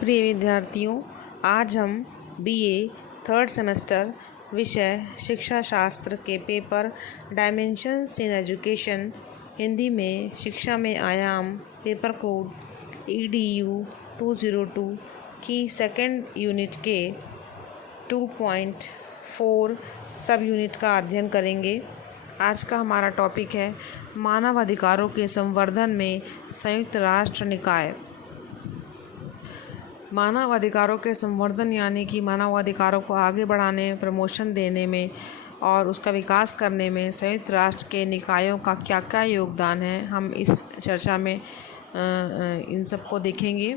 प्रिय विद्यार्थियों, आज हम बीए थर्ड सेमेस्टर विषय शिक्षा शास्त्र के paper dimensions in education Hindi में शिक्षा में आयाम पेपर कोड EDU 202 की सेकेंड यूनिट के 2.4 सब यूनिट का अध्ययन करेंगे। आज का हमारा टॉपिक है मानव अधिकारों के संवर्धन में संयुक्त राष्ट्र निकाय। मानव अधिकारों के संवर्धन यानी कि मानव अधिकारों को आगे बढ़ाने, प्रमोशन देने में और उसका विकास करने में संयुक्त राष्ट्र के निकायों का क्या क्या योगदान है, हम इस चर्चा में इन सब को देखेंगे।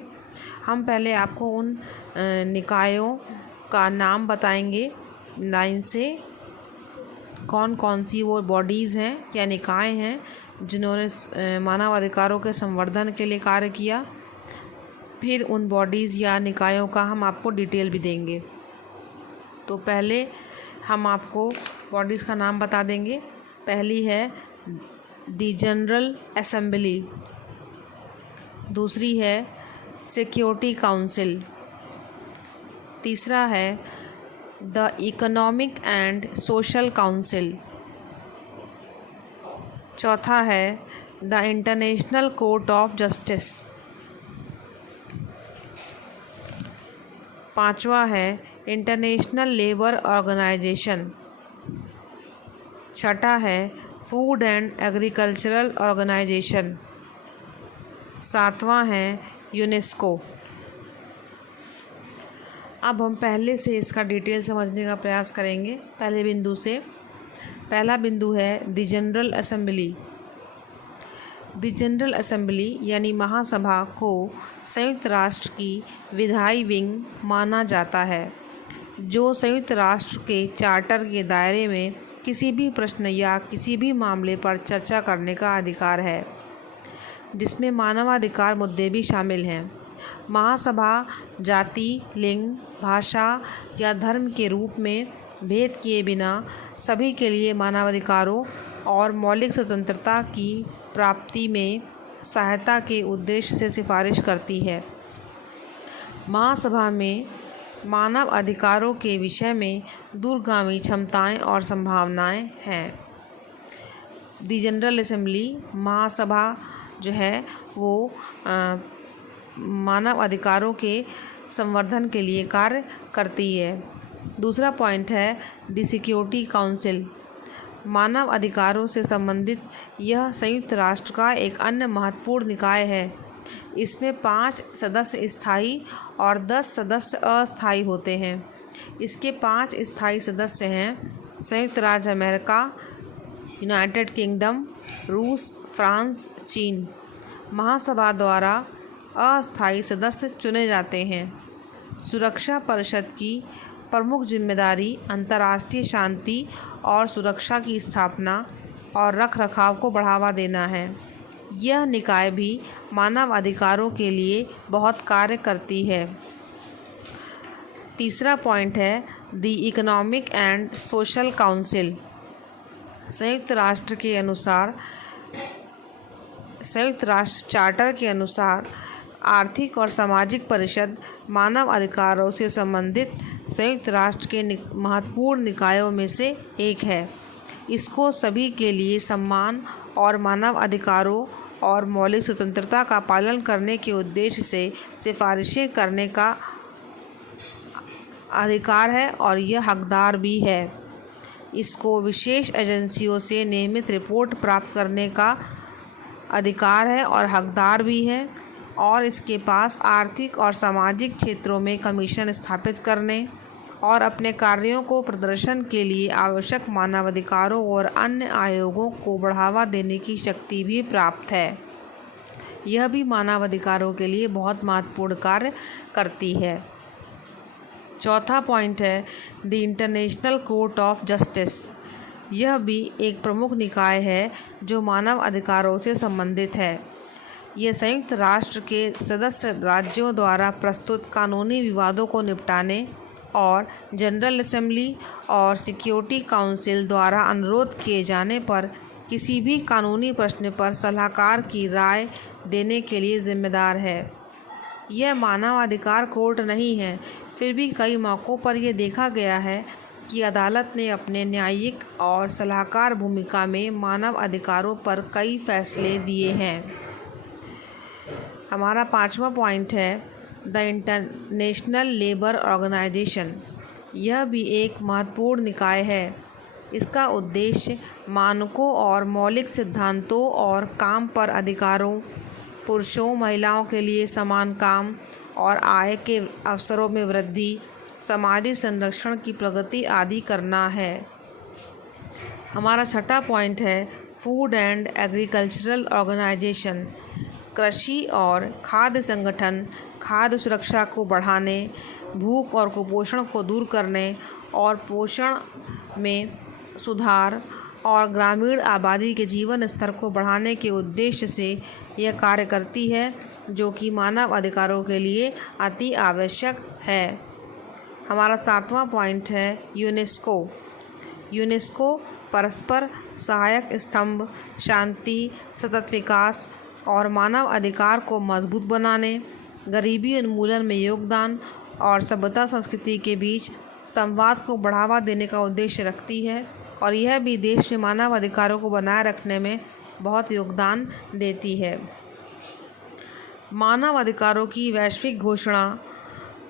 हम पहले आपको उन निकायों का नाम बताएंगे लाइन से, कौन कौन सी वो बॉडीज़ हैं या निकाय हैं जिन्होंने मानव अधिकारों के संवर्धन के लिए कार्य किया। फिर उन बॉडीज़ या निकायों का हम आपको डिटेल भी देंगे। तो पहले हम आपको बॉडीज़ का नाम बता देंगे। पहली है द जनरल असेंबली, दूसरी है सिक्योरिटी काउंसिल, तीसरा है the economic and social council, चौथा है the international court of justice, पांचवा है इंटरनेशनल लेबर ऑर्गेनाइजेशन, छठा है फूड एंड एग्रीकल्चरल ऑर्गेनाइजेशन, सातवां है यूनेस्को। अब हम पहले से इसका डिटेल समझने का प्रयास करेंगे। पहले बिंदु से, पहला बिंदु है the general assembly. The general assembly यानी महासभा को संयुक्त राष्ट्र की विधायी विंग माना जाता है, जो संयुक्त राष्ट्र के चार्टर के दायरे में किसी भी प्रश्न या किसी भी मामले पर चर्चा करने का अधिकार है, जिसमें मानवाधिकार मुद्दे भी शामिल हैं। महासभा जाति, लिंग, भाषा या धर्म के रूप में भेद किए बिना सभी के लिए मानवाधिकारों और मौलिक स्वतंत्रता की प्राप्ति में सहायता के उद्देश्य से सिफारिश करती है। महासभा में मानव अधिकारों के विषय में दूरगामी क्षमताएं और संभावनाएं हैं। द जनरल असेंबली महासभा जो है वो मानव अधिकारों के संवर्धन के लिए कार्य करती है। दूसरा पॉइंट है द सिक्योरिटी काउंसिल। मानव अधिकारों से संबंधित यह संयुक्त राष्ट्र का एक अन्य महत्वपूर्ण निकाय है। इसमें 5 सदस्य स्थायी और 10 सदस्य अस्थायी होते हैं। इसके 5 स्थायी सदस्य हैं संयुक्त राज्य अमेरिका, यूनाइटेड किंगडम, रूस, फ्रांस, चीन। महासभा द्वारा अस्थायी सदस्य चुने जाते हैं। सुरक्षा परिषद की प्रमुख जिम्मेदारी अंतर्राष्ट्रीय शांति और सुरक्षा की स्थापना और रखरखाव को बढ़ावा देना है। यह निकाय भी मानव अधिकारों के लिए बहुत कार्य करती है। तीसरा पॉइंट है the economic and social council. संयुक्त राष्ट्र चार्टर के अनुसार आर्थिक और सामाजिक परिषद मानव अधिकारों से संबंधित संयुक्त राष्ट्र के महत्वपूर्ण निकायों में से एक है। इसको सभी के लिए सम्मान और मानव अधिकारों और मौलिक स्वतंत्रता का पालन करने के उद्देश्य से सिफारिशें करने का अधिकार है और यह हकदार भी है। इसको विशेष एजेंसियों से नियमित रिपोर्ट प्राप्त करने का अधिकार है और हकदार भी है, और इसके पास आर्थिक और सामाजिक क्षेत्रों में कमीशन स्थापित करने और अपने कार्यों को प्रदर्शन के लिए आवश्यक मानवाधिकारों और अन्य आयोगों को बढ़ावा देने की शक्ति भी प्राप्त है। यह भी मानवाधिकारों के लिए बहुत महत्वपूर्ण कार्य करती है। चौथा पॉइंट है the international court of justice. यह भी एक प्रमुख निकाय है जो मानव अधिकारों से संबंधित है। यह संयुक्त राष्ट्र के सदस्य राज्यों द्वारा प्रस्तुत कानूनी विवादों को निपटाने और जनरल असेंबली और सिक्योरिटी काउंसिल द्वारा अनुरोध किए जाने पर किसी भी कानूनी प्रश्न पर सलाहकार की राय देने के लिए जिम्मेदार है। यह मानवाधिकार कोर्ट नहीं है, फिर भी कई मौक़ों पर यह देखा गया है कि अदालत ने अपने न्यायिक और सलाहकार भूमिका में मानव अधिकारों पर कई फैसले दिए हैं। हमारा 5वां पॉइंट है द इंटरनेशनल लेबर ऑर्गेनाइजेशन। यह भी एक महत्वपूर्ण निकाय है। इसका उद्देश्य मानकों और मौलिक सिद्धांतों और काम पर अधिकारों, पुरुषों महिलाओं के लिए समान काम और आय के अवसरों में वृद्धि, सामाजिक संरक्षण की प्रगति आदि करना है। हमारा 6वां पॉइंट है फूड एंड एग्रीकल्चरल ऑर्गेनाइजेशन। कृषि और खाद्य संगठन खाद्य सुरक्षा को बढ़ाने, भूख और कुपोषण को दूर करने और पोषण में सुधार और ग्रामीण आबादी के जीवन स्तर को बढ़ाने के उद्देश्य से यह कार्य करती है, जो कि मानव अधिकारों के लिए अति आवश्यक है। हमारा 7वां पॉइंट है यूनेस्को। यूनेस्को परस्पर सहायक स्तंभ, शांति, सतत विकास और मानव अधिकार को मजबूत बनाने, गरीबी उन्मूलन में योगदान और सभ्यता संस्कृति के बीच संवाद को बढ़ावा देने का उद्देश्य रखती है और यह भी देश में मानव अधिकारों को बनाए रखने में बहुत योगदान देती है। मानव अधिकारों की वैश्विक घोषणा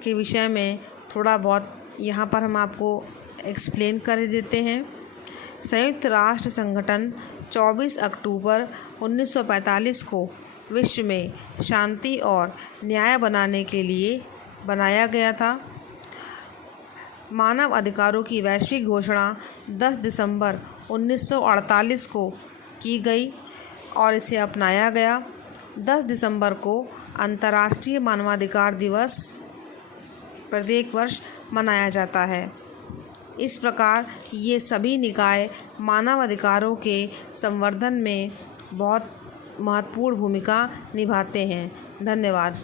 के विषय में थोड़ा बहुत यहाँ पर हम आपको एक्सप्लेन कर देते हैं। संयुक्त राष्ट्र संगठन 24 अक्टूबर 1945 को विश्व में शांति और न्याय बनाने के लिए बनाया गया था। मानव अधिकारों की वैश्विक घोषणा 10 दिसंबर 1948 को की गई और इसे अपनाया गया। 10 दिसंबर को अंतर्राष्ट्रीय मानवाधिकार दिवस प्रत्येक वर्ष मनाया जाता है। इस प्रकार ये सभी निकाय मानव अधिकारों के संवर्धन में बहुत महत्वपूर्ण भूमिका निभाते हैं। धन्यवाद।